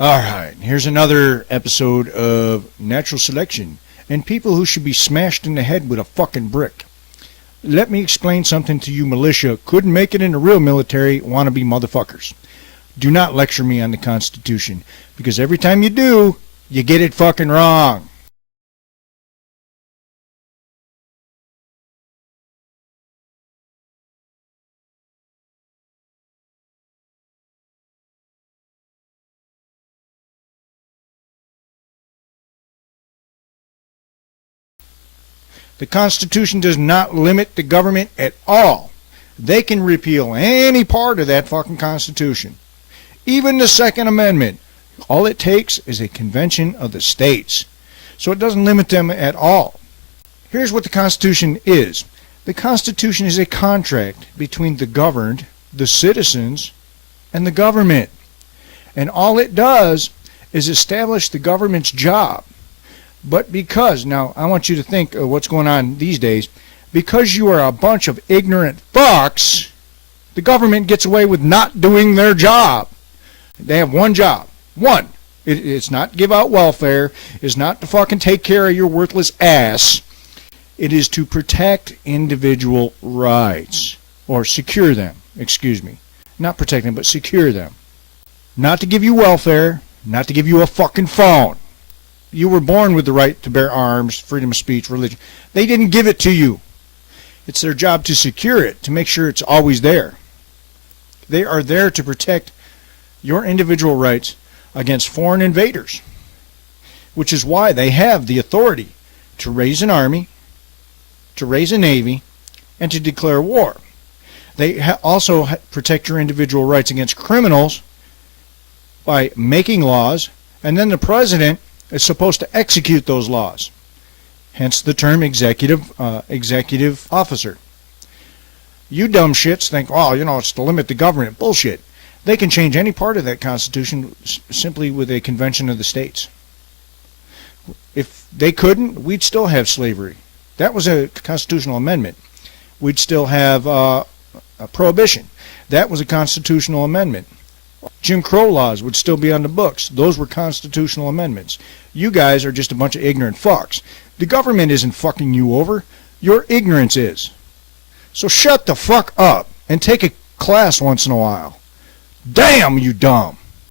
Alright, here's another episode of Natural Selection and people who should be smashed in the head with a fucking brick. Let me explain something to you militia couldn't make it in the real military wannabe motherfuckers. Do not lecture me on the Constitution, because every time you do, you get it fucking wrong. The Constitution does not limit the government at all. They can repeal any part of that fucking Constitution. Even the Second Amendment. All it takes is a convention of the states. So it doesn't limit them at all. Here's what the Constitution is. The Constitution is a contract between the governed, the citizens, and the government. And all it does is establish the government's job. But because, now I want you to think of what's going on these days, because you are a bunch of ignorant fucks, the government gets away with not doing their job. They have one job. One. It's not to give out welfare. It's not to fucking take care of your worthless ass. It is to protect individual rights. Or secure them. Excuse me. Not protect them, but secure them. Not to give you welfare. Not to give you a fucking phone. You were born with the right to bear arms, freedom of speech, religion. They didn't give it to you. It's their job to secure it, to make sure it's always there. They are there to protect your individual rights against foreign invaders, which is why they have the authority to raise an army, to raise a navy, and to declare war. They also protect your individual rights against criminals by making laws, and then the president is supposed to execute those laws. Hence the term executive officer. You dumb shits think, oh, it's to limit the government. Bullshit. They can change any part of that Constitution simply with a convention of the states. If they couldn't, we'd still have slavery. That was a constitutional amendment. We'd still have a prohibition. That was a constitutional amendment. Jim Crow laws would still be on the books. Those were constitutional amendments. You guys are just a bunch of ignorant fucks. The government isn't fucking you over. Your ignorance is. So shut the fuck up and take a class once in a while. Damn, you dumb.